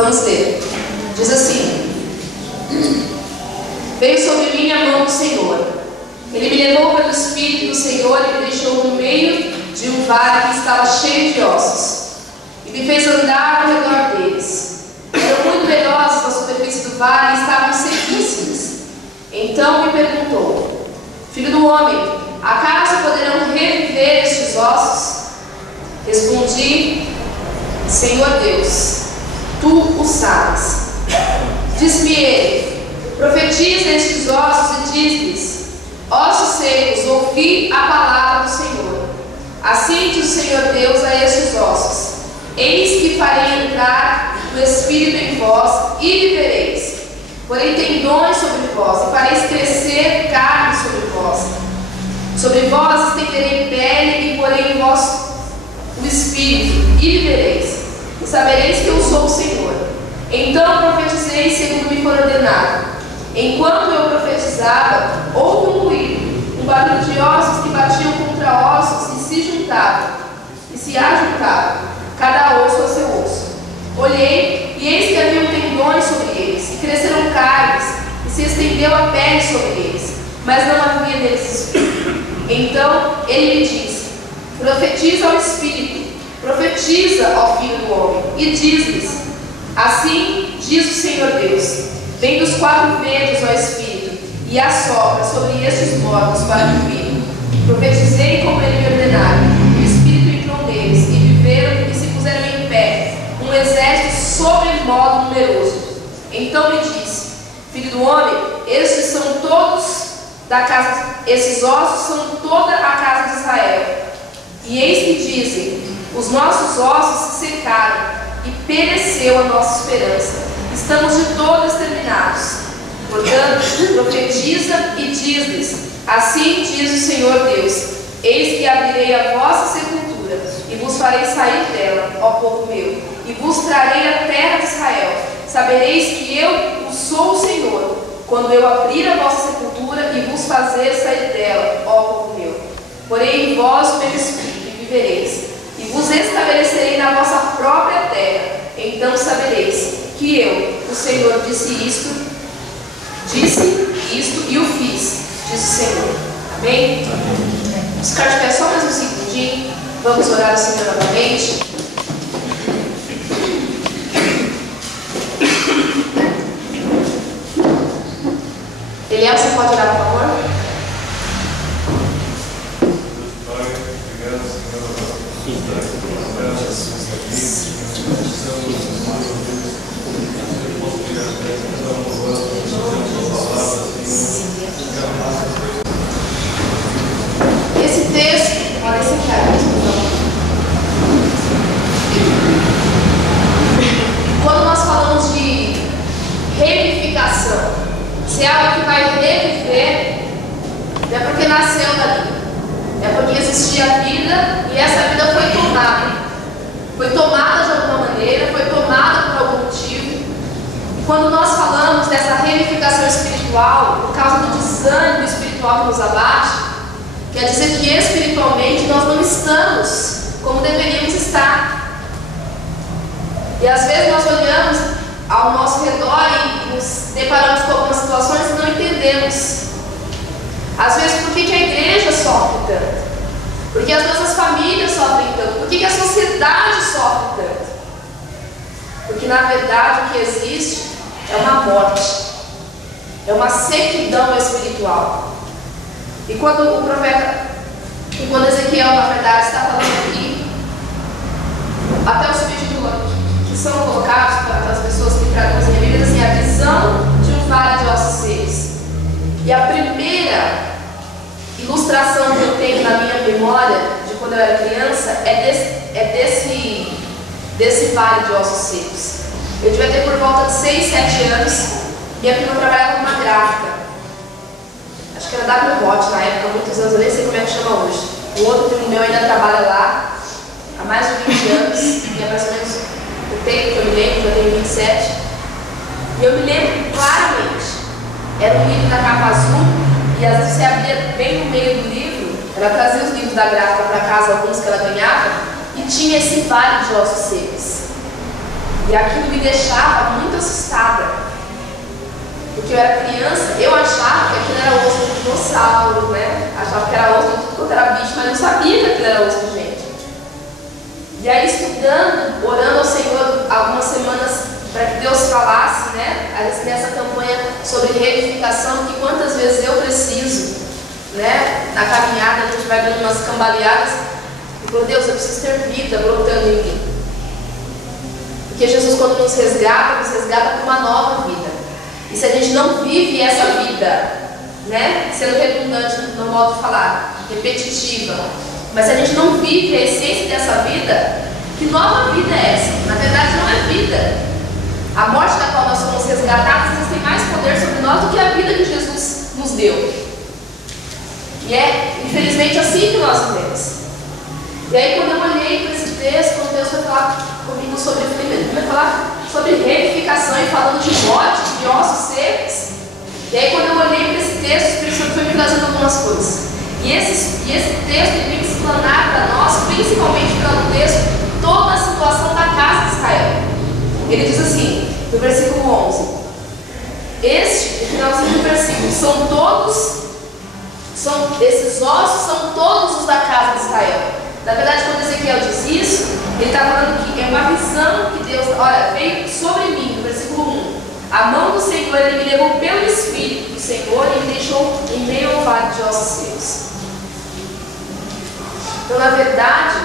Vamos ler. Diz assim: veio sobre mim a mão do Senhor. Ele me levou pelo Espírito do Senhor e me deixou no meio de um vale que estava cheio de ossos, e me fez andar ao redor deles. Eram muito velozes na superfície do vale e estavam sequíssimos. Então me perguntou: filho do homem, acaso poderão reviver estes ossos? Respondi: Senhor Deus, tu o sabes. Disse-me ele: profetiza estes ossos e diz-lhes: ossos secos, ouvi a palavra do Senhor. Assim diz o Senhor Deus a estes ossos: eis que farei entrar o Espírito em vós e vivereis. Porém tendões sobre vós, e fareis crescer carne sobre vós. Sobre vós estenderei pele, e porei em vós o Espírito, e vivereis. E sabereis que eu sou o Senhor. Então profetizei segundo me for ordenado. Enquanto eu profetizava, houve um ruído, um barulho de ossos que batiam contra ossos e se juntavam, e se ajuntavam, cada osso a seu osso. Olhei, e eis que haviam tendões sobre eles, e cresceram carnes, e se estendeu a pele sobre eles, mas não havia neles espírito. Então ele me disse: profetiza ao Espírito, profetiza ao Filho do Homem, e diz-lhes: assim diz o Senhor Deus: vem dos quatro ventos ao Espírito, e assopra sobre estes mortos para viver. Profetizei como ele me ordenara, e o Espírito entrou neles, e viveram e se puseram em pé, um exército sobremodo numeroso. Então me disse: filho do homem, estes são todos da casa, esses ossos são toda a casa de Israel. E eis que dizem: os nossos ossos se secaram, e pereceu a nossa esperança. Estamos de todo exterminados. Portanto, profetiza e diz-lhes: assim diz o Senhor Deus: eis que abrirei a vossa sepultura, e vos farei sair dela, ó povo meu, e vos trarei a terra de Israel. Sabereis que eu sou o Senhor, quando eu abrir a vossa sepultura e vos fazer sair dela, ó povo meu. Porém em vós o meu Espírito, e vivereis, e vos estabelecerei na vossa própria terra. Então sabereis que eu, o Senhor, disse isto e o fiz, diz o Senhor. Amém? Vamos ficar de pé só mais um segundinho. Vamos orar ao Senhor novamente. Eliel, você pode orar, por favor? Esse texto, olha esse cara, quando nós falamos de revivificação, se é algo que vai reviver, não é porque nasceu dali, é porque existia vida e essa vida foi tomada. Foi tomada de alguma maneira, foi tomada por algum motivo. E quando nós falamos dessa revivificação espiritual, por causa do desânimo espiritual que nos abate, quer dizer que espiritualmente nós não estamos como deveríamos estar. E às vezes nós olhamos ao nosso redor e nos deparamos com algumas situações e não entendemos. Às vezes, por que a igreja sofre tanto? Por que as nossas famílias sofrem tanto? Por que a sociedade sofre tanto? Porque na verdade o que existe é uma morte, é uma sequidão espiritual. E quando o profeta, quando Ezequiel na verdade está falando aqui, até o subtítulo que são colocados para as pessoas que traduzem a Bíblia, assim, a visão de um vale de ossos secos. E a primeira ilustração que eu tenho na minha memória de quando eu era criança é desse vale de ossos secos. Eu devia ter por volta de 6, 7 anos, e a prima trabalhava com uma gráfica. Acho que era W Hot na época, há muitos anos, eu nem sei como é que chama hoje. O outro primo meu ainda trabalha lá há mais de 20 anos, e é mais ou menos o tempo que eu me lembro, eu tenho 27. E eu me lembro claramente, era um livro na capa azul, e às vezes você abria bem no meio do livro, ela trazia os livros da gráfica para casa, alguns que ela ganhava, e tinha esse vale de ossos secos. E aquilo me deixava muito assustada. Porque eu era criança, eu achava que aquilo era osso de dinossauro, né? Achava que era osso de tudo quanto era bicho, mas não sabia que aquilo era osso de gente. E aí, estudando, orando ao Senhor algumas semanas para que Deus falasse, né? Nessa campanha sobre reedificação, que quantas vezes eu preciso, né? Na caminhada, a gente vai dando umas cambaleadas. E falou, Deus, eu preciso ter vida brotando em mim. Porque Jesus, quando nos resgata com uma nova vida. E se a gente não vive essa vida, né? Sendo redundante no modo de falar, repetitiva, mas se a gente não vive a essência dessa vida, que nova vida é essa? Na verdade, não é vida. A morte da qual nós somos resgatados, vocês têm mais poder sobre nós do que a vida que Jesus nos deu. E é, infelizmente, assim que nós vivemos. E aí, quando eu olhei para esse texto, quando Deus foi falar comigo sobre ele, vai falar sobre reedificação e falando de morte, de ossos secos. E aí, quando eu olhei para esse texto, o Espírito Santo foi me trazendo algumas coisas. E esse texto ele vem explanar para nós, principalmente para o texto, toda a situação da casa de Israel. Ele diz assim, no versículo 11: Este, no finalzinho do versículo, esses ossos são todos os da casa de Israel. Na verdade, quando Ezequiel diz isso, ele está falando que é uma visão que Deus, olha, veio sobre mim, no versículo 1. A mão do Senhor, ele me levou pelo Espírito do Senhor e me deixou em meio ao vale de ossos secos. Então, na verdade,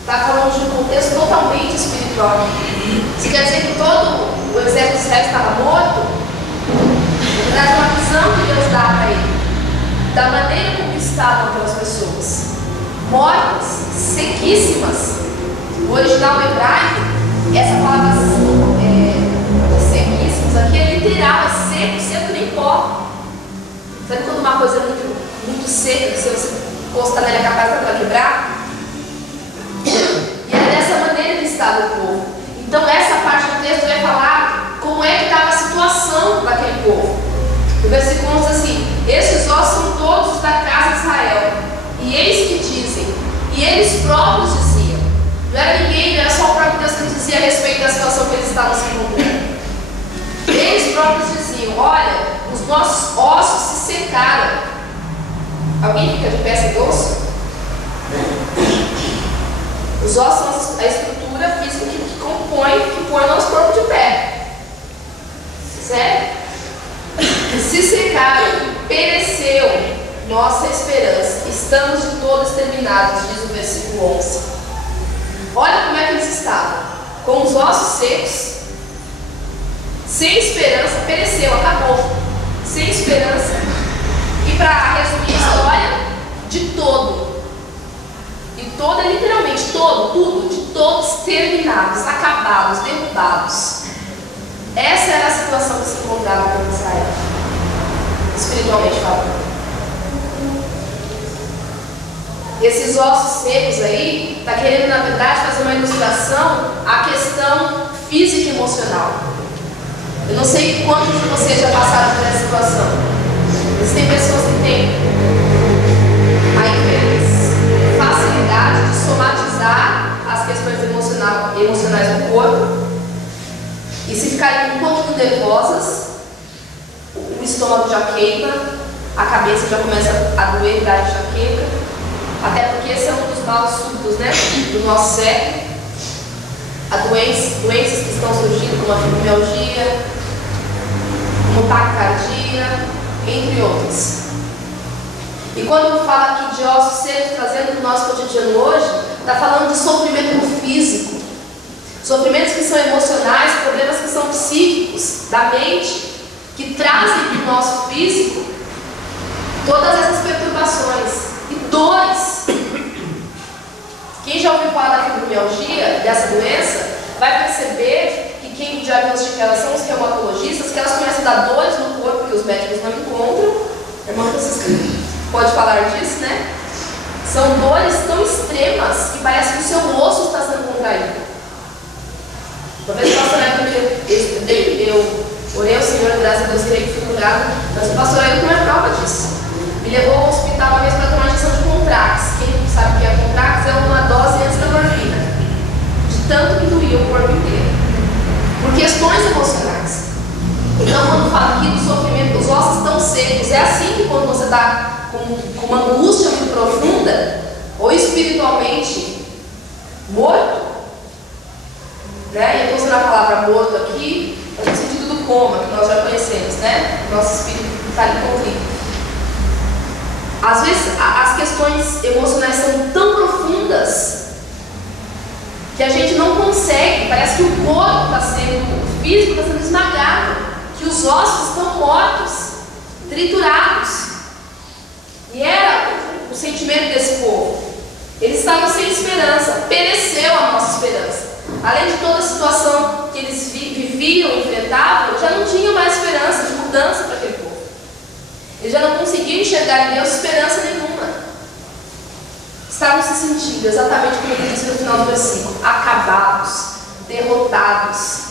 está falando de um contexto totalmente espiritual. Isso quer dizer que todo o exército de Israel estava morto? Na verdade, é uma visão que Deus dá para ele, da maneira como estavam aquelas pessoas. Mortas, sequíssimas. O original hebraico, essa palavra sequíssimos aqui é literal, é seco nem pó. Sabe quando uma coisa é muito seca, se você encostar nela é capaz dela quebrar? E é dessa maneira que estava o povo. Então essa parte do texto vai falar como é que estava a situação daquele povo. O versículo 11 diz assim: Esses ossos são todos da casa de Israel. E eis que dizem, e eles próprios diziam. Não era ninguém, não era só o próprio Deus que dizia a respeito da situação que eles estavam se encontrando. Eles próprios diziam: olha, os nossos ossos se secaram. Alguém fica de pé sem osso? Os ossos são a estrutura física que compõe, que põe o nosso corpo de pé. Certo? Se secaram, pereceu nossa esperança, estamos de todos exterminados, diz o versículo 11. Olha como é que eles estavam, com os ossos secos, sem esperança, pereceu, acabou, sem esperança. E para resumir a história, de todo, e todo é literalmente todo, tudo, de todos terminados, acabados, derrubados. Essa era a situação que se encontrava com Israel, espiritualmente falando. Esses ossos secos aí, está querendo, na verdade, fazer uma ilustração à questão física e emocional. Eu não sei quantos de vocês já passaram por essa situação. Existem pessoas que têm a infeliz facilidade de somatizar as questões emocionais do corpo. E se ficarem um pouco nervosas, o estômago já queima, a cabeça já começa a doer, dar enxaqueca. Até porque esse é um dos males súbitos, né, do nosso século. Doenças que estão surgindo, como a fibromialgia, como taquicardia, entre outros. E quando fala aqui de ossos secos, trazendo para o nosso cotidiano hoje, está falando de sofrimento físico, sofrimentos que são emocionais, problemas que são psíquicos, da mente, que trazem para o nosso físico todas essas perturbações e dores. Quem já ouviu falar da fibromialgia, dessa doença, vai perceber que quem diagnostica elas são os reumatologistas, que elas começam a dar dores no corpo que os médicos não encontram. Irmã Francisca pode falar disso, né? São dores tão extremas que parece que o seu osso está sendo contraído. Uma vez o pastor eu orei ao Senhor, graças a Deus, creio que fui curado, mas o pastor Ailton não é prova disso. Me levou ao hospital uma vez para tomar injeção de Contrax. Quem sabe o que é Contrax? É uma dose antes da morfina. De tanto que doía o corpo inteiro, por questões emocionais. Então, quando fala aqui do sofrimento, os ossos estão secos. É assim que quando você está com uma angústia muito profunda, ou espiritualmente morto, né? E eu estou usando a palavra morto aqui, no sentido do coma, que nós já conhecemos, né? Nosso espírito está ali contrito. Às vezes, as questões emocionais são tão profundas que a gente não consegue, parece que o corpo está sendo, o físico está sendo esmagado, que os ossos estão mortos, triturados. E era o sentimento desse povo. Eles estavam sem esperança, pereceu a nossa esperança. Além de toda a situação que eles viviam, enfrentavam, já não tinham mais esperança de mudança para aquele povo. Eles já não conseguiam enxergar em Deus esperança nenhuma. Estavam se sentindo exatamente como ele disse no final do versículo: acabados, derrotados,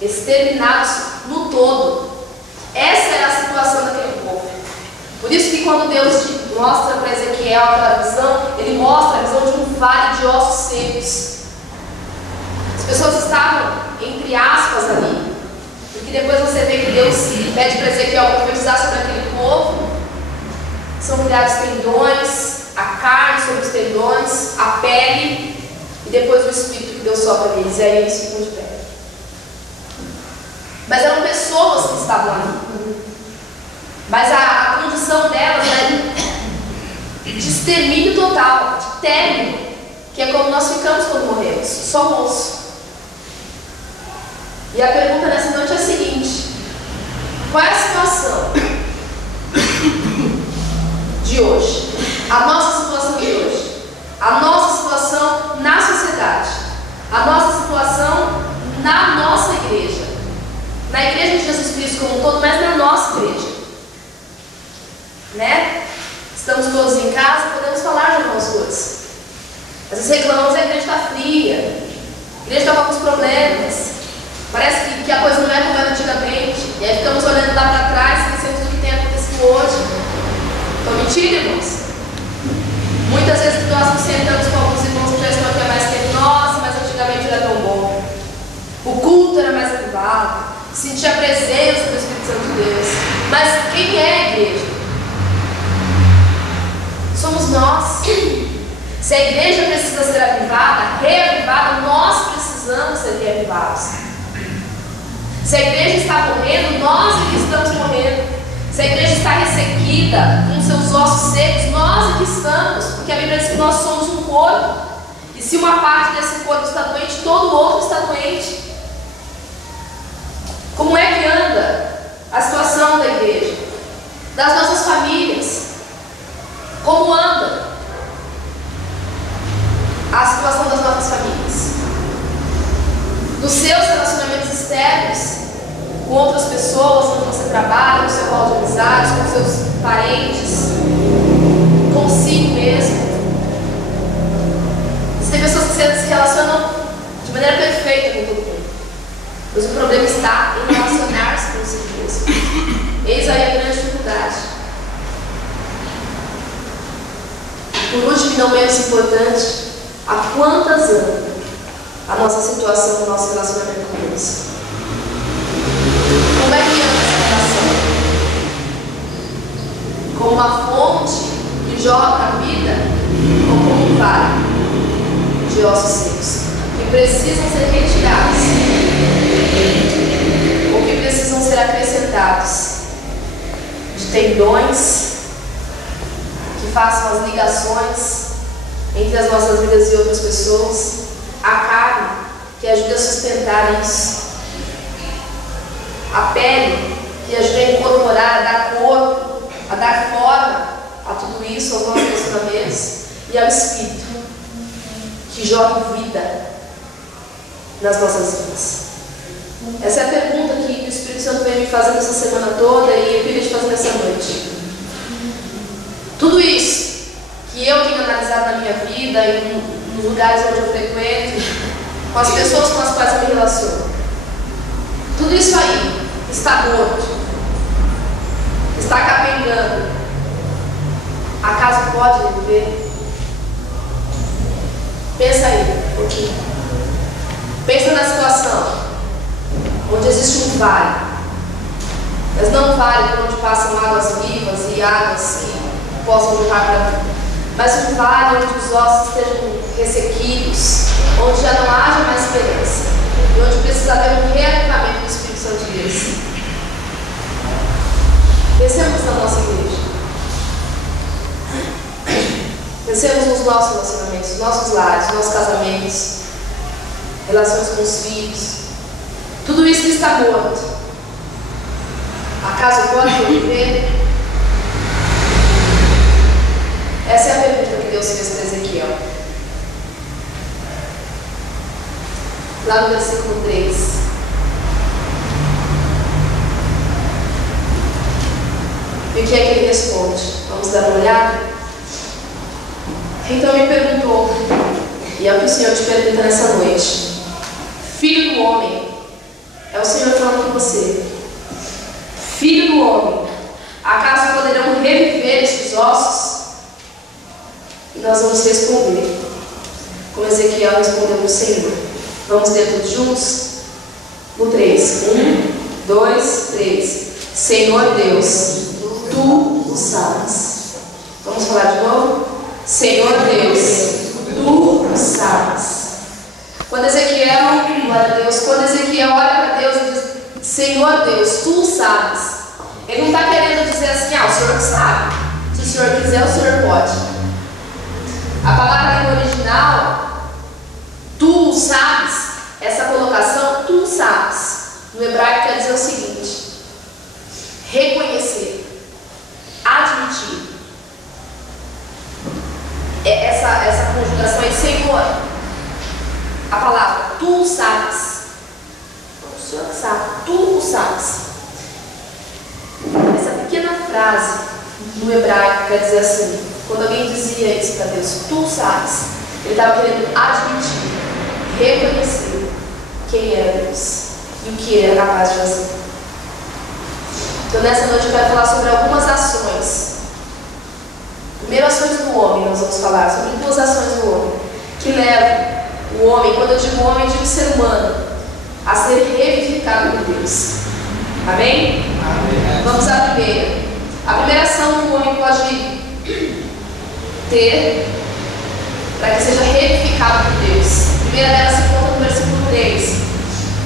exterminados no todo. Essa era a situação daquele povo. Por isso que quando Deus mostra para Ezequiel aquela visão, ele mostra a visão de um vale de ossos secos. As pessoas estavam, entre aspas, ali, porque depois você vê que Deus pede para Ezequiel profetizar sobre aquele povo. São criados tendões, a carne sobre os tendões, a pele, e depois o Espírito que Deus sopra neles, e aí eles ficam de pé. Mas eram pessoas que estavam ali. Mas a condição delas era de extermínio total, de término, que é como nós ficamos quando morremos, só o osso. E a pergunta nessa noite é a seguinte: qual é a situação de hoje? A nossa situação de hoje, a nossa situação na sociedade, a nossa situação na nossa igreja, na igreja de Jesus Cristo como um todo, mas na nossa igreja, né? Estamos todos em casa, podemos falar de algumas coisas. Às vezes reclamamos que a igreja está fria, a igreja está com alguns problemas, parece que a coisa não é como era antigamente, e aí ficamos olhando lá para trás e esquecemos do que tem acontecido hoje. Estou mentindo, irmãos? Muitas vezes nós nos sentamos com alguns irmãos que já estão aqui há mais tempo. Nossa, mas antigamente era tão bom. O culto era mais elevado, sentia a presença do Espírito Santo de Deus. Mas quem é a igreja? Somos nós. Se a igreja precisa ser avivada, reavivada, nós precisamos ser reavivados. Se a igreja está morrendo, nós é que estamos morrendo. Se a igreja está ressequida, com seus ossos secos, nós é que estamos, porque a Bíblia diz que nós somos um corpo, e se uma parte desse corpo está doente, todo o outro está doente. Como é que anda a situação da igreja, das nossas famílias? Como anda a situação das nossas famílias, dos seus relacionamentos externos com outras pessoas, onde você trabalha, com seu rol de amizades, com seus parentes, consigo mesmo? Você tem pessoas que se relacionam de maneira perfeita com todo mundo, mas o problema está em relacionar-se consigo mesmo. Eis aí a grande dificuldade. Por último e não menos importante, há quantas anda a nossa situação, o nosso relacionamento com Deus? Como é que anda essa relação? Como uma fonte que joga a vida, ou como um vale de ossos secos, que precisam ser retirados, ou que precisam ser acrescentados, de tendões que façam as ligações entre as nossas vidas e outras pessoas, a carne que ajuda a sustentar isso, a pele que ajuda a incorporar, a dar corpo, a dar forma a tudo isso, aos nossos relacionamentos, e ao Espírito que joga vida nas nossas vidas. Essa é a pergunta que o Espírito Santo veio me fazendo essa semana toda, e eu queria te fazer nessa noite. Tudo isso que eu tenho analisado na minha vida, nos lugares onde eu frequento, com as pessoas com as quais eu me relaciono, tudo isso aí está morto, está capengando. Acaso pode reviver? Pensa aí um pouquinho. Pensa na situação onde existe um vale, mas não vale por onde passam águas vivas e águas que possam levar para a vida, mas um vale onde os ossos estejam ressequidos, onde já não haja mais esperança, e onde precisa haver um reavivamento do Espírito Santo de Deus. Pensemos na nossa igreja. Pensemos nos nossos relacionamentos, nos nossos lares, nos nossos casamentos, relações com os filhos. Tudo isso que está morto, acaso pode viver? Essa é a pergunta que Deus fez para Ezequiel. Lá no versículo 3. E o que é que ele responde? Vamos dar uma olhada? Então me perguntou, e é o que o Senhor te pergunta nessa noite: Filho do homem, é o Senhor falando com você. Filho do homem, acaso poderão reviver estes ossos? E nós vamos responder, como Ezequiel respondeu ao Senhor. Vamos ler todos juntos? No 3. 1, 2, 3. Senhor Deus, Tu o sabes. Vamos falar de novo? Senhor Deus, Tu o sabes. Quando Ezequiel, glória a Deus, quando Ezequiel olha para Deus e diz: Senhor Deus, Tu o sabes, ele não está querendo dizer assim: o Senhor sabe. Se o Senhor quiser, o Senhor pode. A palavra no original, Tu o sabes, essa colocação, Tu o sabes, no hebraico quer dizer o seguinte: reconhecer, admitir. Essa conjugação é Senhor. A palavra, Tu o sabes. O Senhor sabe, Tu o sabes. Essa pequena frase no hebraico quer dizer assim: quando alguém dizia isso para Deus, Tu o sabes, ele estava querendo admitir, reconhecer quem era Deus e o que ele era capaz de fazer. Então nessa noite eu quero falar sobre algumas ações. Primeiro, ações do homem, nós vamos falar sobre 2 ações do homem que levam o homem, quando eu digo homem, eu digo ser humano, a ser revivificado por Deus. Amém? Amém. Vamos à primeira. A primeira ação que o homem pode ter para que seja revivificado por Deus. A primeira delas se encontra no versículo 3.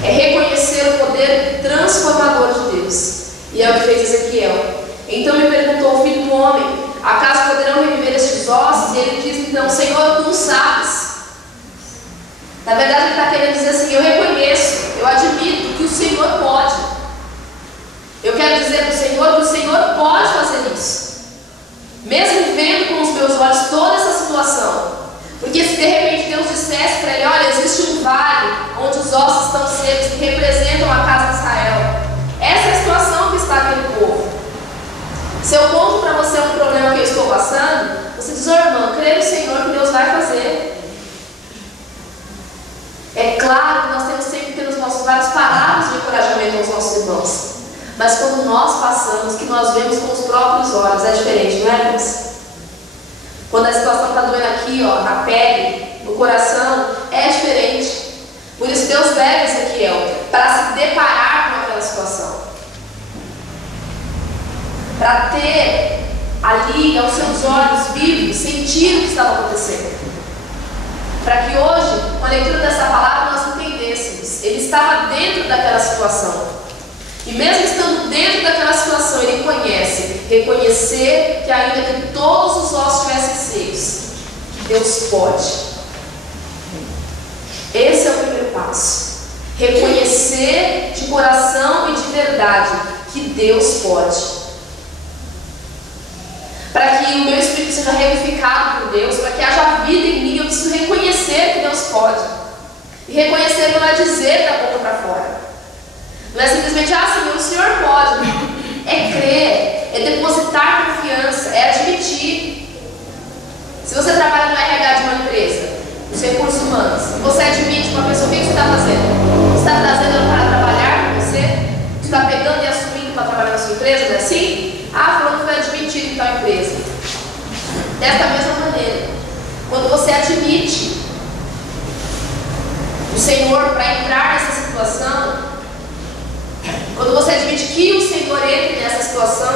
É reconhecer o poder transformador de Deus. E é o que fez Ezequiel. Então me perguntou o filho do homem: acaso poderão reviver estes ossos? E ele diz então: Senhor, Tu sabes. Na verdade ele está querendo dizer assim: eu reconheço, eu admito que o Senhor pode. Eu quero dizer para o Senhor que o Senhor pode fazer isso, mesmo vendo com os meus olhos toda essa situação. Porque se de repente Deus dissesse para ele: olha, existe um vale onde os ossos estão secos que representam a casa de Israel, essa é a situação que está aqui no povo. Se eu conto para você um problema que eu estou passando, você diz: irmão, crê no Senhor que Deus vai fazer. É claro que nós temos sempre que ter nos nossos várias palavras de encorajamento aos nossos irmãos, mas quando nós passamos, que nós vemos com os próprios olhos, é diferente, não é, irmãos? Quando a situação está doendo aqui, na pele, no coração, é diferente. Por isso Deus leva Ezequiel para se deparar com aquela situação, para ter ali aos seus olhos vivos, sentir o que estava acontecendo, para que hoje, com a leitura dessa palavra, nós entendêssemos. Ele estava dentro daquela situação, e mesmo estando dentro daquela situação, ele reconhecer que ainda que todos os ossos estivessem secos, que Deus pode. Esse é o primeiro passo: reconhecer de coração e de verdade que Deus pode. Para que o meu espírito seja revivificado por Deus, para que haja vida em mim, eu preciso reconhecer que Deus pode. E reconhecer não é dizer da boca para fora. Não é simplesmente: Senhor, o Senhor pode. É crer, é depositar confiança, é admitir. Se você trabalha no RH de uma empresa, nos recursos humanos, e você admite uma pessoa: o que você está fazendo? Você está trazendo ela para trabalhar com você? Você está pegando e assumindo para trabalhar na sua empresa? Não é assim? Fulano foi admitido em tal empresa. Desta mesma maneira, quando você admite, o Senhor para entrar nessa situação, quando você admite que o Senhor entre nessa situação,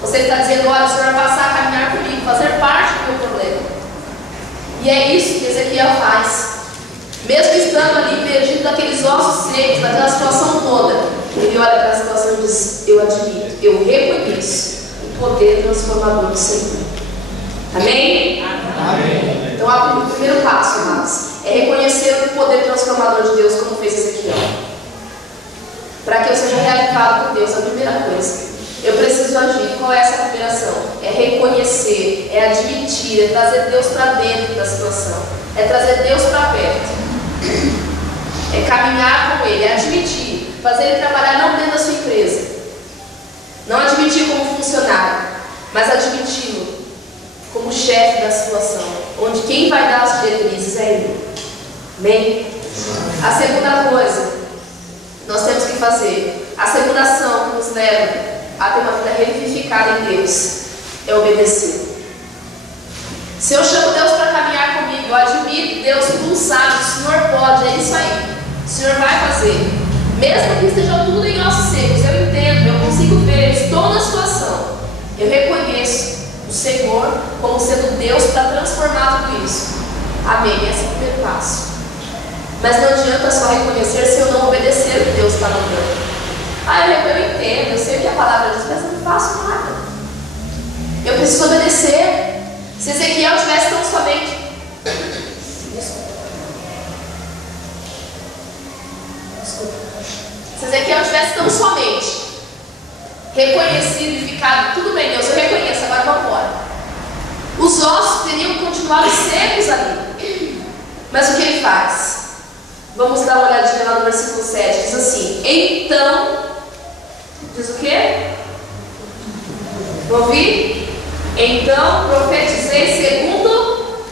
você está dizendo: olha, o Senhor vai passar a caminhar comigo, fazer parte do meu problema. E é isso que Ezequiel faz. Mesmo estando ali perdido naqueles ossos secos, naquela situação toda, ele olha para a situação e diz: eu admito, eu reconheço o poder transformador do Senhor. Amém? Amém. Então o primeiro passo, amados, é reconhecer o poder transformador de Deus, como fez Ezequiel. Para que eu seja reavivado por Deus, a primeira coisa, eu preciso agir. Qual é essa primeira ação? É reconhecer, é admitir, é trazer Deus para dentro da situação, é trazer Deus para perto, é caminhar com Ele, é admitir, fazer Ele trabalhar não dentro da sua empresa, não admitir como funcionário, mas admiti-lo como chefe da situação, onde quem vai dar as diretrizes é Ele. Amém? A segunda coisa nós temos que fazer, a segunda ação que nos leva a ter uma vida revivificada em Deus, é obedecer. Se eu chamo Deus para caminhar comigo, eu admito: Deus, tu sabes, o Senhor pode, é isso aí, o Senhor vai fazer, mesmo que estejam tudo em ossos secos, eu entendo, eu consigo ver, eu estou na situação, eu reconheço o Senhor como sendo Deus para transformar tudo isso. Amém? Esse é o primeiro passo. Mas não adianta só reconhecer se eu não obedecer o que Deus está mandando. Eu entendo, eu sei o que a palavra diz, mas eu não faço nada. Eu preciso obedecer. Se Ezequiel tivesse tão somente Se Ezequiel tivesse tão somente reconhecido e ficado: tudo bem, Deus, eu reconheço, agora vamos embora, os ossos teriam continuado secos ali. Mas o que ele faz? Vamos dar uma olhadinha lá no versículo 7. Diz assim: então, diz o quê? Vou ouvir? Então profetizei segundo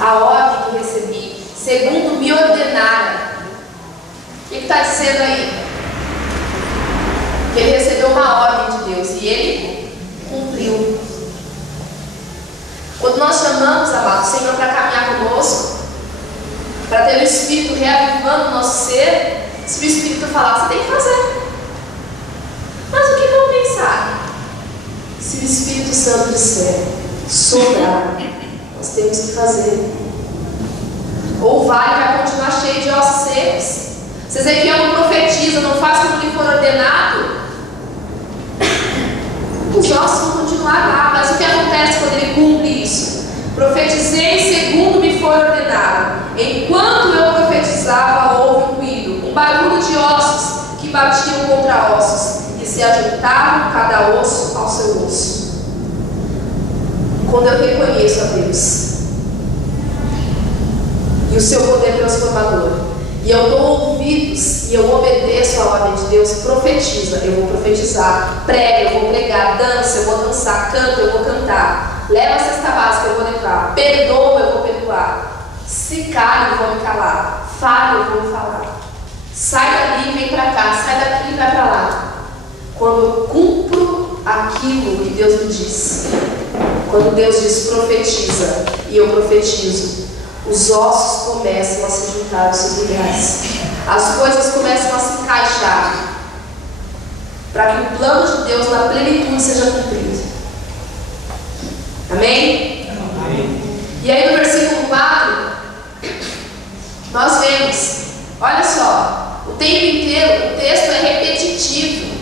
a ordem que recebi, segundo me ordenaram. O que está dizendo aí? Que ele recebeu uma ordem de Deus e ele cumpriu. Quando nós chamamos, amado, o Senhor para caminhar conosco, para ter o Espírito reavivando o nosso ser, se o Espírito falar, você tem que fazer. Mas o que vão pensar? Se o Espírito Santo disser, sobrar, nós temos que fazer. Ou o vale vai continuar cheio de ossos secos. Se Ezequiel não profetiza, não faz como lhe for ordenado, os ossos vão continuar lá. Mas o que acontece quando ele cumpre isso? Profetizei segundo me foi ordenado. Enquanto eu profetizava, houve um ruído, um barulho de ossos que batiam contra ossos e se ajuntavam cada osso ao seu osso. Quando eu reconheço a Deus e o seu poder transformador, e eu dou ouvidos e eu obedeço a ordem de Deus, profetiza, eu vou profetizar, prega, eu vou pregar, dança, eu vou dançar, canto, eu vou cantar, leva a cesta básica, eu vou levar, perdoa, eu vou perdoar, se cala, eu vou me calar, fala, eu vou me falar, sai dali, vem para cá, sai daqui e vai para lá. Quando eu cumpro aquilo que Deus me diz, quando Deus diz profetiza e eu profetizo, os ossos começam a se juntar aos seus lugares, as coisas começam a se encaixar, para que o plano de Deus na plenitude seja cumprido. Amém? Amém. E aí no versículo 4, nós vemos, olha só, o tempo inteiro o texto é repetitivo.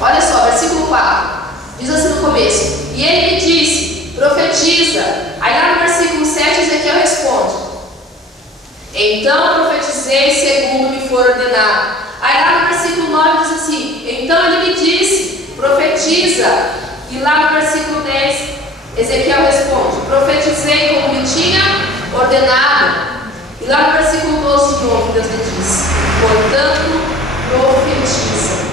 Olha só, versículo 4, diz assim no começo: e ele me disse, profetiza. Aí lá no versículo 7, Ezequiel responde: então profetizei segundo me for ordenado. Aí lá no versículo 9 diz assim: então ele me disse, profetiza. E lá no versículo 10, Ezequiel responde: profetizei como me tinha ordenado. E lá no versículo 12 de novo, Deus me diz: portanto, profetiza.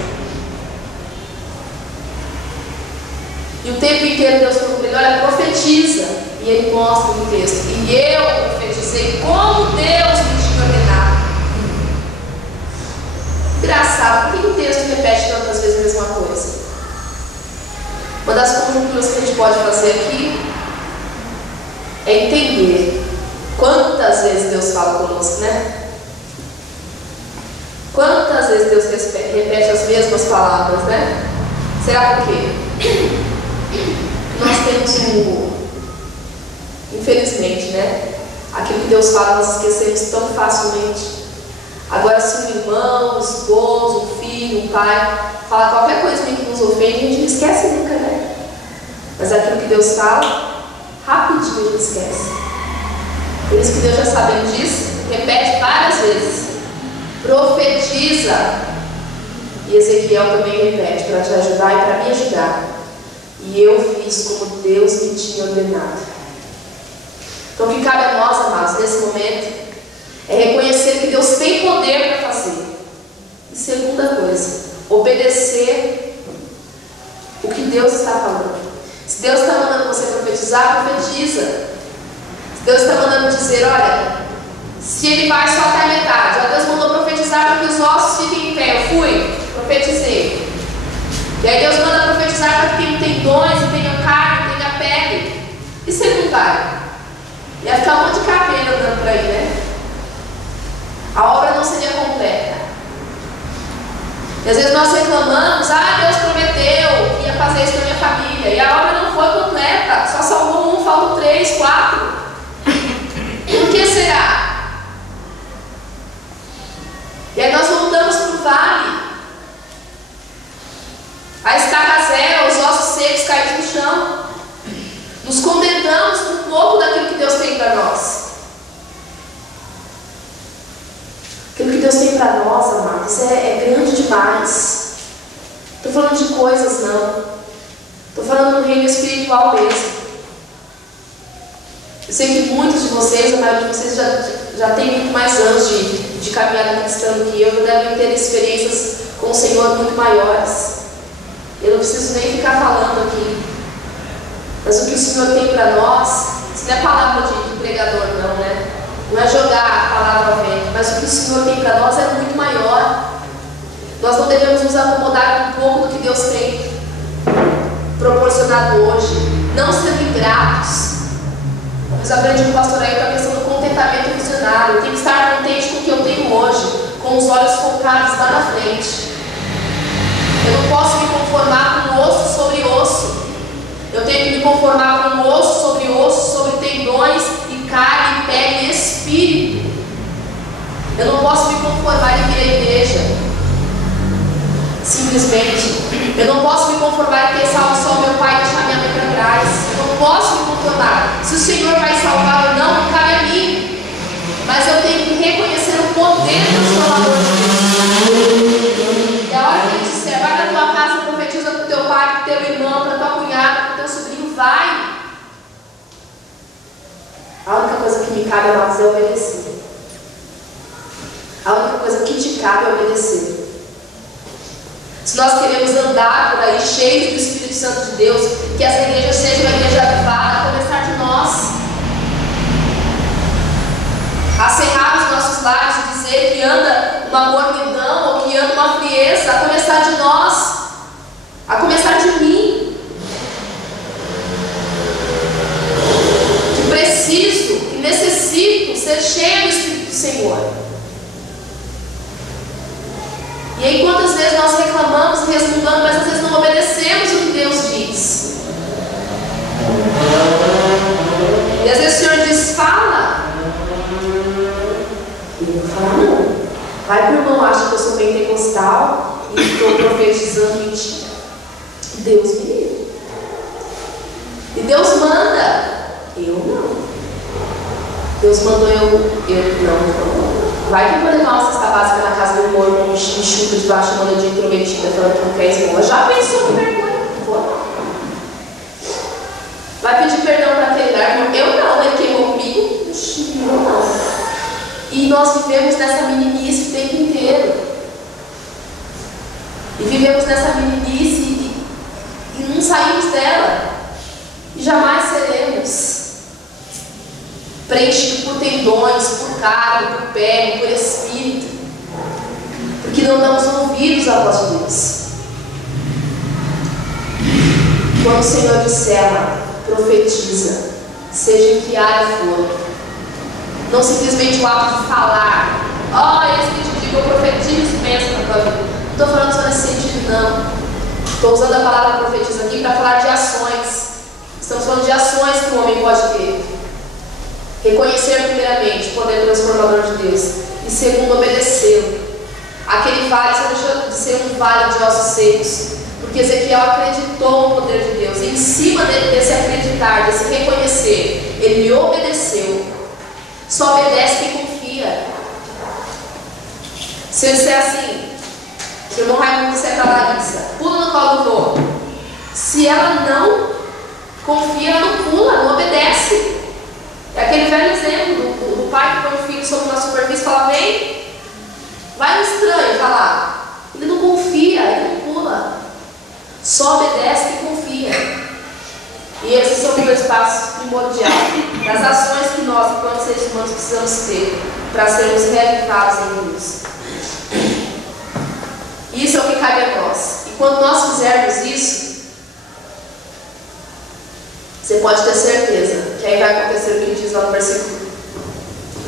E o tempo inteiro Deus falou para ele: olha, profetiza. E ele mostra no texto: e eu profetizei como Deus me tinha ordenado. Engraçado, por que o texto repete tantas vezes a mesma coisa? Uma das conjunturas que a gente pode fazer aqui é entender Quantas vezes Deus fala conosco, né? Quantas vezes Deus repete as mesmas palavras, né? Será por quê? Nós temos infelizmente, né? Aquilo que Deus fala nós esquecemos tão facilmente. Agora, se um irmão, um esposo, um filho, um pai fala qualquer coisa que nos ofende, a gente não esquece nunca, né? Mas aquilo que Deus fala, rapidinho a gente esquece. Por isso que Deus, já sabendo disso, repete várias vezes. Profetiza. E Ezequiel também repete, para te ajudar e para me ajudar. E eu fiz como Deus me tinha ordenado. Então o que cabe a nós, amados, nesse momento, é reconhecer que Deus tem poder para fazer. E segunda coisa, obedecer o que Deus está falando. Se Deus está mandando você profetizar, profetiza. Se Deus está mandando dizer, olha, se Ele vai só até a metade, ó, Deus mandou profetizar para que os ossos fiquem em pé. Eu fui, profetizei. E aí Deus manda profetizar para que quem tem tendões, tenha carne, tenha pele. E se Ele não vai? Ia ficar um monte de cabelo andando por aí, né? A obra não seria completa. E às vezes nós reclamamos, Deus prometeu que ia fazer isso na minha família, e a obra não foi completa, só salvou um, faltam 3, 4. Por que será? E aí nós voltamos para o vale, a estaca zero, os ossos secos caídos no chão, nos contentamos com um pouco daquilo que Deus tem para nós. Aquilo que Deus tem para nós, amados, é grande demais. Estou falando de coisas, não. Estou falando no reino espiritual mesmo. Eu sei que muitos de vocês, a maioria de vocês já tem muito mais anos de caminhada cristã do que eu, devem ter experiências com o Senhor muito maiores. Eu não preciso nem ficar falando aqui. Mas o que o Senhor tem para nós, isso não é palavra de pregador, não, né? Não é jogar a palavra ao vento, mas o que o Senhor tem para nós é muito maior. Nós não devemos nos acomodar com um pouco do que Deus tem proporcionado hoje, não sendo ingratos. Mas aprendi com o pastor aí a questão do contentamento visionário. Eu tenho que estar contente com o que eu tenho hoje, com os olhos focados lá na frente. Eu não posso me conformar com osso sobre osso. Eu tenho que me conformar com osso, sobre tendões e carne, pele e espírito. Eu não posso me conformar em vir à igreja simplesmente. Eu não posso me conformar em ter salvo só meu pai e deixar minha mãe para trás. Eu não posso me conformar. Se o Senhor vai salvar ou não, não cabe a mim. Mas eu tenho que reconhecer o poder do Salvador de Deus. E a hora que Ele disser, vai na tua casa, profetiza para o teu pai, para o teu irmão, para a tua cunhada, para o teu sobrinho, vai. A única coisa que me cabe, amados, é obedecer. A única coisa que te cabe é obedecer. Se nós queremos andar por aí cheios do Espírito Santo de Deus, que essa igreja seja uma igreja avivada, a começar de nós. A cerrar os nossos lábios e dizer que anda uma mornidão ou que anda uma frieza, a começar de nós, a começar de mim. Que preciso, que necessito ser cheio do Espírito do Senhor. E aí quantas vezes nós reclamamos e resmungamos, mas às vezes não obedecemos o que Deus diz. E às vezes o Senhor diz, fala. E eu vou falar, não. Vai que o irmão acha que eu sou pentecostal e estou profetizando mentira. Deus me livre. E Deus manda. Eu não. Deus mandou eu não. Vai que eu vou levar uma cesta básica na casa do irmão, me chuta debaixo de uma de intrometida, falando que não quer esmola. Já pensou que vergonha? Vai pedir perdão para aquele irmão? Eu não, ele queimou comigo? Eu não. E nós vivemos nessa meninice o tempo inteiro. E vivemos nessa meninice e não saímos dela. E jamais seremos. Preenchido por tendões, por carne, por pele, por espírito, porque não damos ouvidos à voz de Deus. Quando o Senhor disser, profetiza, seja em que área for, Não simplesmente o ato de falar. Esse que te digo, eu profetizo, pensa na tua vida. Não estou falando só nesse sentido, não. Estou usando a palavra profetiza aqui para falar de ações. Estamos falando de ações que o homem pode ter. Reconhecer primeiramente o poder transformador de Deus. E segundo, obedecê-lo. Aquele vale só deixou de ser um vale de ossos secos. Porque Ezequiel acreditou no poder de Deus. E em cima desse acreditar, desse reconhecer, ele me obedeceu. Só obedece quem confia. Se eu disser assim, se o irmão Raimundo disser para a Larissa, pula no colo do vô. Se ela não confia, ela não pula, não obedece. É aquele velho exemplo do pai que põe o filho sobre uma superfície e fala, vem, vai no estranho falar. Ele não confia, ele não pula. Só obedece quem confia. E esses são os dois passos primordiais das ações que nós, enquanto seres humanos, precisamos ter para sermos realizados em Deus. Isso é o que cabe a nós. E quando nós fizermos isso, você pode ter certeza que aí vai acontecer o que ele diz lá no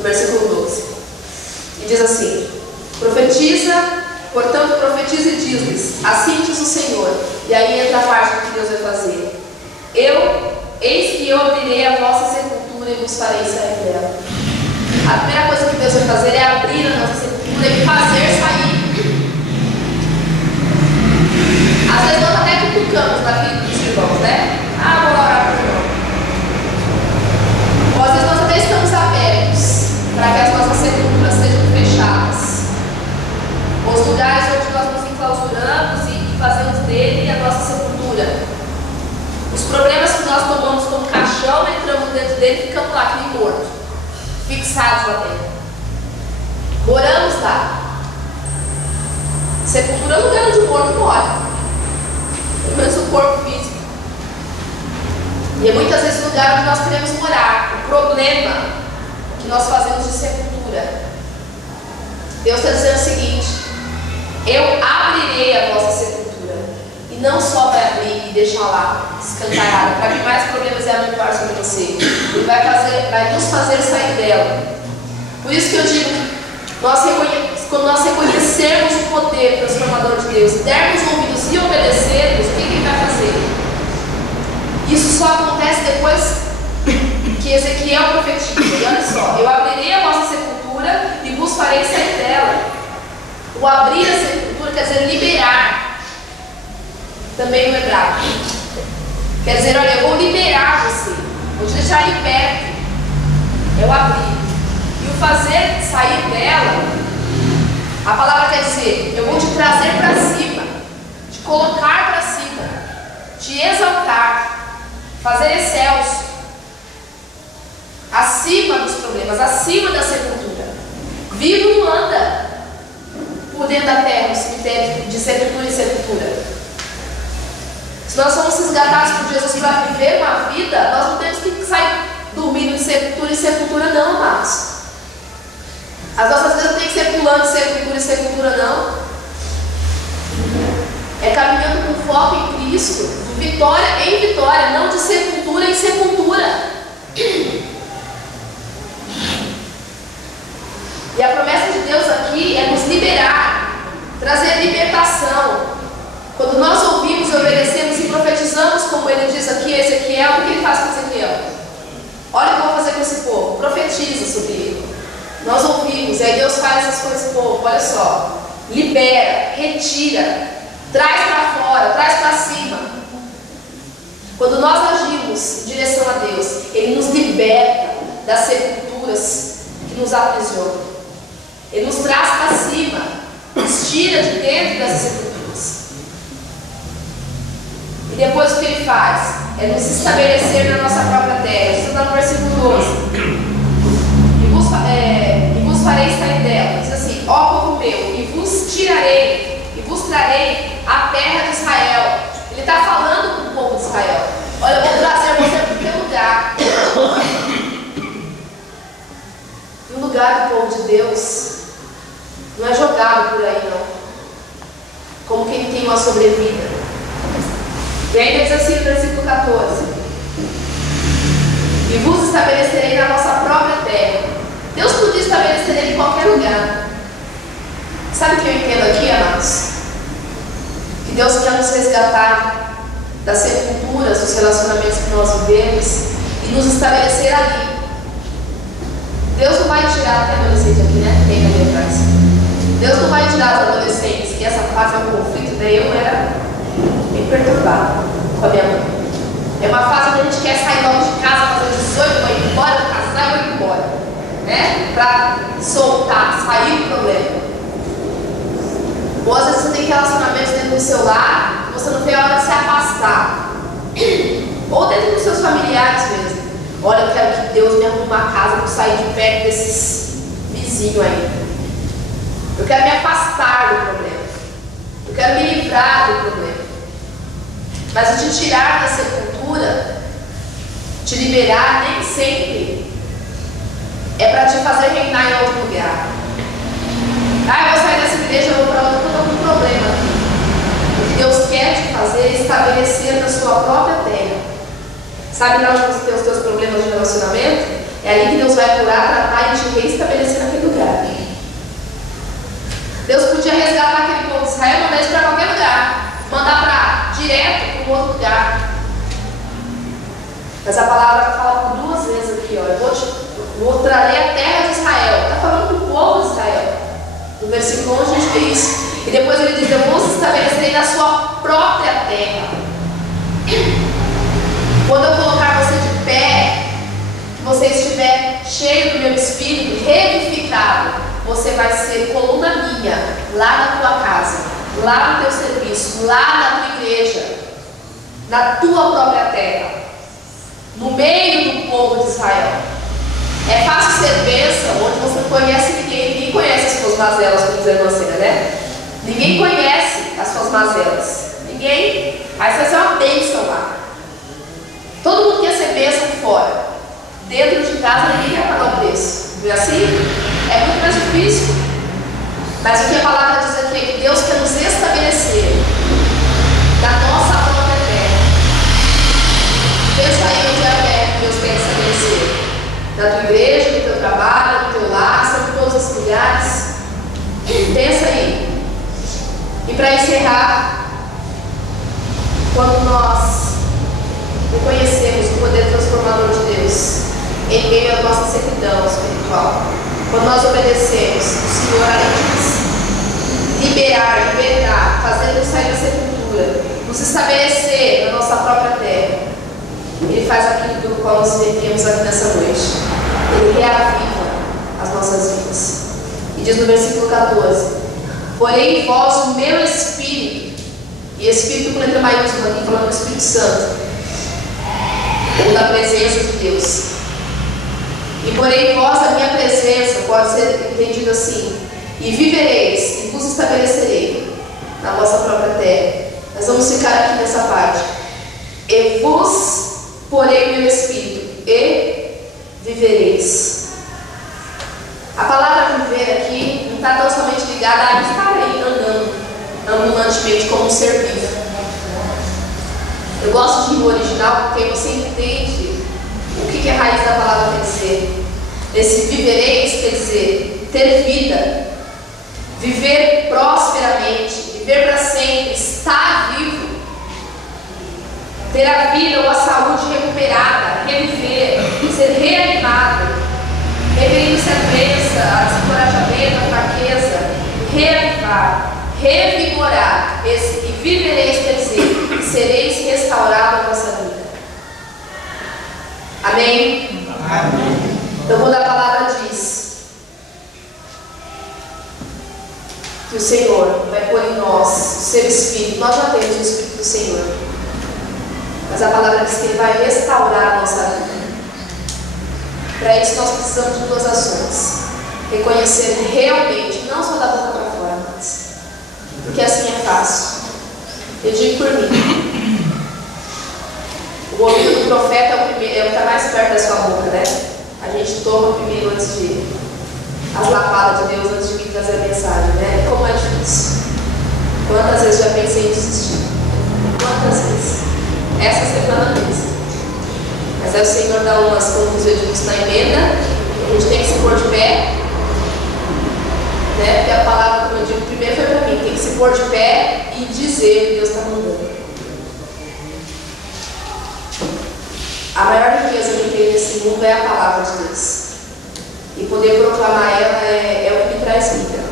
versículo 12. E diz assim: profetiza, portanto profetiza e diz-lhes, assim diz o Senhor. E aí entra a parte do que Deus vai fazer. Eis que eu abrirei a vossa sepultura e vos farei sair dela. A primeira coisa que Deus vai fazer é abrir a nossa sepultura e fazer sair. Às vezes nós até cutucamos na vida dos irmãos, né? Vou orar para o irmão. Ou às vezes nós até estamos abertos para que as nossas sepulturas sejam fechadas. Os lugares onde nós nos enclausuramos e fazemos dele a nossa sepultura. Os problemas que nós tomamos como caixão, entramos dentro dele e ficamos lá, que nem morto, fixados lá dentro. Moramos lá. Sepultura é um lugar onde o morto mora. Pelo menos o corpo físico. E é muitas vezes o lugar onde nós queremos morar. O problema que nós fazemos de sepultura. Deus está dizendo o seguinte: eu abrirei a vossa sepultura. E não só para abrir e deixar lá escancarada, para que mais problemas e amontoar sobre você. Ele vai nos fazer sair dela. Por isso que eu digo, quando nós reconhecermos o poder transformador de Deus, dermos ouvidos e obedecermos, o que Ele vai fazer? Isso só acontece depois que Ezequiel profetiza. E olha só: eu abrirei a vossa sepultura e vos farei sair dela. O abrir a sepultura quer dizer liberar. Também no hebraico. Quer dizer, olha, eu vou liberar você, vou te deixar liberto. É o abrir. E o fazer sair dela, a palavra quer dizer, eu vou te trazer para cima, te colocar para cima, te exaltar, fazer excelso, acima dos problemas, acima da sepultura. Vivo não anda por dentro da terra, no cemitério de sepultura em sepultura. Se nós somos resgatados por Jesus para viver uma vida, nós não temos que sair dormindo de sepultura em sepultura, não, amados. As nossas vidas não tem que ser pulando de sepultura em sepultura, não. É caminhando com foco em Cristo, de vitória em vitória, não de sepultura em sepultura. E a promessa de Deus aqui é nos liberar, trazer libertação. Quando nós ouvimos e obedecemos e profetizamos, como ele diz aqui, Ezequiel, o que ele faz com Ezequiel? Olha o que eu vou fazer com esse povo. Profetiza sobre ele. Nós ouvimos, e aí Deus faz essas coisas com o povo. Olha só. Libera, retira, traz para fora, traz para cima. Quando nós agimos em direção a Deus, Ele nos liberta das sepulturas que nos aprisionam. Ele nos traz para cima, nos tira de dentro dessas sepulturas. E depois o que Ele faz? É nos estabelecer na nossa própria terra. Isso está no versículo 12. E vos farei sair dela. Diz assim: ó povo meu, e vos tirarei, e vos trarei a terra de Israel. Ele está falando com o povo de Israel. Olha, eu vou trazer você para o teu lugar. E o lugar do povo de Deus não é jogado por aí, não. Como quem tem uma sobrevida. E ainda diz assim no versículo 14: e vos estabelecerei na vossa própria terra. estabelecer Ele em qualquer lugar. Sabe o que eu entendo aqui, amados? Que Deus quer nos resgatar das sepulturas, dos relacionamentos que nós vivemos e nos estabelecer ali. Deus não vai tirar, tem adolescente aqui, né? Tem ali atrás. Deus não vai tirar os adolescentes, que essa fase é um conflito, daí eu era bem perturbada com a minha mãe. É uma fase onde a gente quer sair logo de casa, fazer 18, vou ir embora, casar e vou embora, né? Pra soltar, sair do problema. Ou às vezes você tem relacionamentos dentro do seu lar, você não tem a hora de se afastar. Ou dentro dos seus familiares mesmo. Olha, eu quero que Deus me arrume uma casa para sair de perto desses vizinhos aí. Eu quero me afastar do problema. Eu quero me livrar do problema. Mas te tirar da sepultura, te liberar, nem sempre é para te fazer reinar em outro lugar. Ah, eu vou sair dessa igreja, eu vou para outra, não tem problema aqui. O que Deus quer te fazer é estabelecer na sua própria terra. Sabe lá onde você tem os seus problemas de relacionamento? É ali que Deus vai curar, tratar e te reestabelecer naquele lugar. Deus podia resgatar aquele povo de Israel e mandar eles para qualquer lugar. Mandar direto para um outro lugar. Mas a palavra fala por duas vezes aqui, ó. Eu mostrarei a terra de Israel. Está falando do povo de Israel. No versículo 11 a gente vê isso. E depois ele diz: eu vos estabelecerei na sua própria terra. Quando eu colocar você de pé, que você estiver cheio do meu espírito, revivificado, você vai ser coluna minha, lá na tua casa, lá no teu serviço, lá na tua igreja, na tua própria terra, no meio do povo de Israel. É fácil ser bênção onde você não conhece ninguém conhece as suas mazelas, como diz a irmã Cena, né? Ninguém conhece as suas mazelas. Ninguém. Aí você vai ser uma bênção lá. Todo mundo quer ser bênção fora. Dentro de casa ninguém quer pagar o preço. Não é assim? É muito mais difícil. Mas o que a palavra diz aqui é que Deus quer nos estabelecer na nossa própria terra. Pensa aí onde é a terra que Deus quer estabelecer. Na tua igreja, no teu trabalho, no teu lar, em todos os lugares. Pensa aí. E para encerrar, quando nós reconhecemos o poder transformador de Deus em meio à nossa servidão espiritual, quando nós obedecemos, o Senhor além diz liberar, libertar, fazer-nos sair da sepultura, nos estabelecer na nossa própria terra. Ele faz aquilo pelo qual nos metemos aqui nessa noite. Ele reaviva as nossas vidas. E diz no versículo 14: porém em vós o meu Espírito, e Espírito com letra maiúscula aqui falando do Espírito Santo, ou da presença de Deus. E porém em vós a minha presença pode ser entendido assim: e vivereis, e vos estabelecerei na vossa própria terra. Nós vamos ficar aqui nessa parte. E vos porei o meu Espírito, e vivereis. A palavra viver aqui não está tão somente ligada a estar aí andando ambulantemente como um ser vivo. Eu gosto de ir no original porque você entende o que a raiz da palavra quer dizer. Esse vivereis quer dizer ter vida, viver prosperamente, viver para sempre, estar vivo, ter a vida ou a saúde recuperada, reviver, ser reanimado, referindo-se à doença, a descorajamento, a fraqueza, reavivar, revigorar. Esse e vivereis quer dizer que sereis restaurados na vossa vida. Amém? Amém. Então quando a palavra diz que o Senhor vai pôr em nós o seu Espírito, nós já temos o Espírito do Senhor. Mas a palavra diz que Ele vai restaurar a nossa vida. Para isso nós precisamos de duas ações: reconhecer realmente, não só da boca para fora, mas porque assim é fácil. Eu digo por mim, o ouvido do profeta é o que está mais perto da sua boca, né? A gente toma primeiro antes de as lapadas de Deus, antes de vir trazer a mensagem, né? Como é difícil. Quantas vezes já pensei em desistir? Quantas vezes? Essa semana mesmo. Mas aí o Senhor dá umas, como diz o Edilson na emenda, a gente tem que se pôr de pé pôr de pé e dizer o que Deus está mandando. A maior riqueza que tem nesse mundo é a palavra de Deus. E poder proclamar ela é o que me traz vida.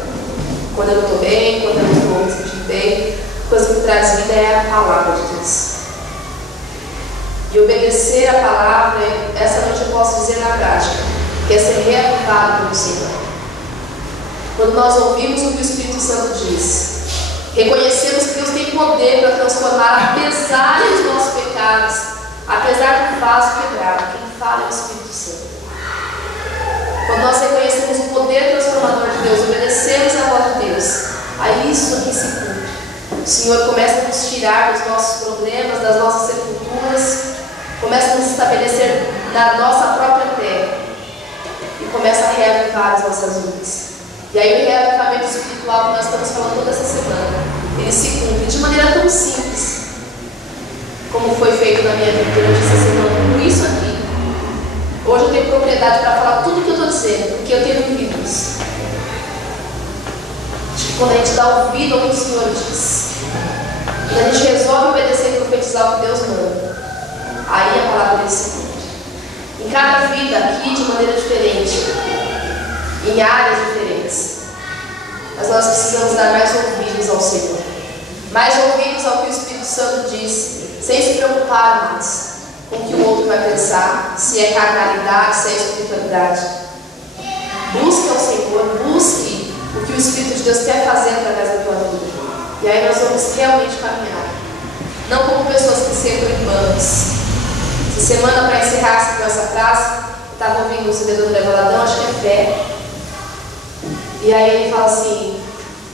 Quando eu não estou bem, quando eu não estou me sentindo bem, a coisa que me traz vida é a palavra de Deus. E obedecer a palavra, essa noite eu posso dizer na prática, que é ser reavivado pelo Senhor. Quando nós ouvimos o que o Espírito Santo diz, reconhecemos que Deus tem poder para transformar, apesar dos nossos pecados, apesar do vaso quebrado, quem fala é o Espírito Santo. Quando nós reconhecemos o poder transformador de Deus, obedecemos a voz de Deus, aí isso aqui se cumpre. O Senhor começa a nos tirar dos nossos problemas, das nossas sepulturas, começa a nos estabelecer na nossa própria terra e começa a reavivar as nossas vidas. E aí o reavivamento espiritual que nós estamos falando toda essa semana, ele se cumpre de maneira tão simples, como foi feito na minha vida durante essa semana, por isso aqui. Hoje eu tenho propriedade para falar tudo o que eu estou dizendo, porque eu tenho vivido isso. Acho que quando a gente dá ouvido ao que o Senhor diz, quando a gente resolve obedecer e profetizar o que Deus manda, aí a palavra dele se cumpre. Em cada vida aqui, de maneira diferente, em áreas diferentes, mas nós precisamos dar mais ouvidos ao Senhor, mais ouvidos ao que o Espírito Santo diz, sem se preocupar mais com o que o outro vai pensar, se é carnalidade, se é espiritualidade. Busque ao Senhor, busque o que o Espírito de Deus quer fazer através da tua vida. E aí nós vamos realmente caminhar, não como pessoas que sentam em bancos. Essa semana, para encerrar essa frase, eu estava ouvindo o CD do André Valadão, acho que é fé. E aí ele fala assim: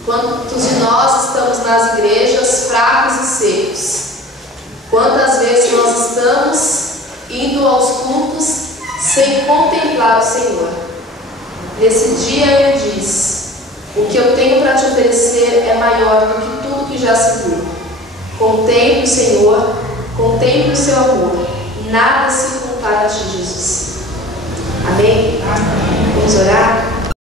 quantos de nós estamos nas igrejas fracos e secos? Quantas vezes nós estamos indo aos cultos sem contemplar o Senhor? Nesse dia ele diz: o que eu tenho para te oferecer é maior do que tudo que já se viu. Contemple o Senhor, contemple o seu amor. Nada se compara a ti, Jesus. Amém? Vamos orar?